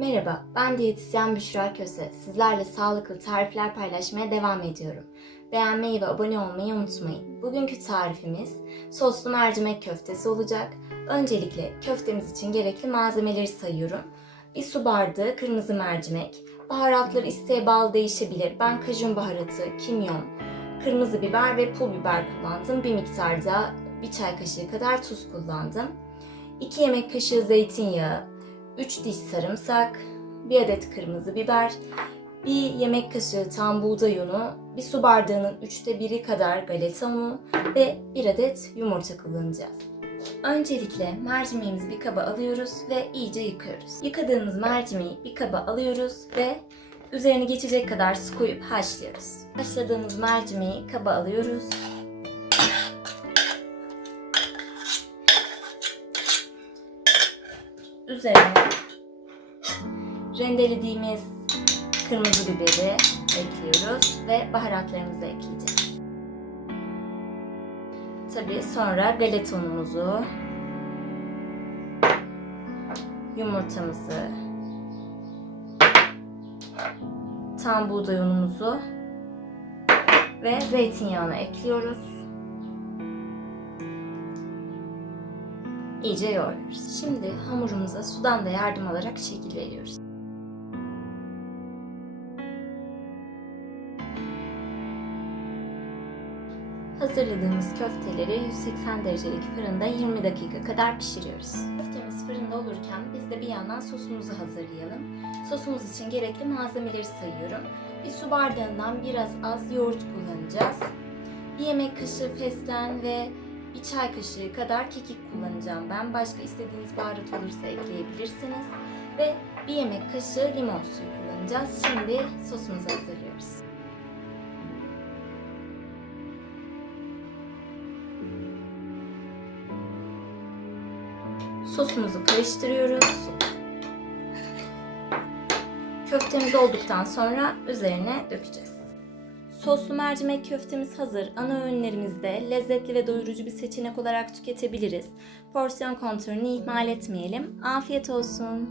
Merhaba, ben diyetisyen Büşra Köse. Sizlerle sağlıklı tarifler paylaşmaya devam ediyorum. Beğenmeyi ve abone olmayı unutmayın. Bugünkü tarifimiz soslu mercimek köftesi olacak. Öncelikle köftemiz için gerekli malzemeleri sayıyorum. Bir su bardağı kırmızı mercimek. Baharatlar isteğe bağlı değişebilir. Ben kajun baharatı, kimyon, kırmızı biber ve pul biber kullandım. Bir miktarda bir çay kaşığı kadar tuz kullandım. 2 yemek kaşığı zeytinyağı, 3 diş sarımsak, 1 adet kırmızı biber, 1 yemek kaşığı tam buğday unu, 1 su bardağının 3'te 1'i kadar galeta unu ve 1 adet yumurta kullanacağız. Öncelikle mercimeğimizi bir kaba alıyoruz ve iyice yıkıyoruz. Yıkadığımız mercimeği bir kaba alıyoruz ve üzerine geçecek kadar su koyup haşlıyoruz. Haşladığımız mercimeği kaba alıyoruz. Üzerine rendelediğimiz kırmızı biberi ekliyoruz ve baharatlarımızı ekleyeceğiz. Tabii sonra galeta unumuzu, yumurtamızı, tam buğday unumuzu ve zeytinyağını ekliyoruz. İyice yoğuruyoruz. Şimdi hamurumuza sudan da yardım alarak şekil veriyoruz. Hazırladığımız köfteleri 180 derecelik fırında 20 dakika kadar pişiriyoruz. Köftemiz fırında olurken biz de bir yandan sosumuzu hazırlayalım. Sosumuz için gerekli malzemeleri sayıyorum. Bir su bardağından biraz az yoğurt kullanacağız. Bir yemek kaşığı fesleğen ve bir çay kaşığı kadar kekik kullanacağım ben. Başka istediğiniz baharat olursa ekleyebilirsiniz. Ve bir yemek kaşığı limon suyu kullanacağız. Şimdi sosumuzu hazırlıyoruz. Sosumuzu karıştırıyoruz. Köftemiz olduktan sonra üzerine dökeceğiz. Soslu mercimek köftemiz hazır. Ana öğünlerimizde lezzetli ve doyurucu bir seçenek olarak tüketebiliriz. Porsiyon kontrolünü ihmal etmeyelim. Afiyet olsun.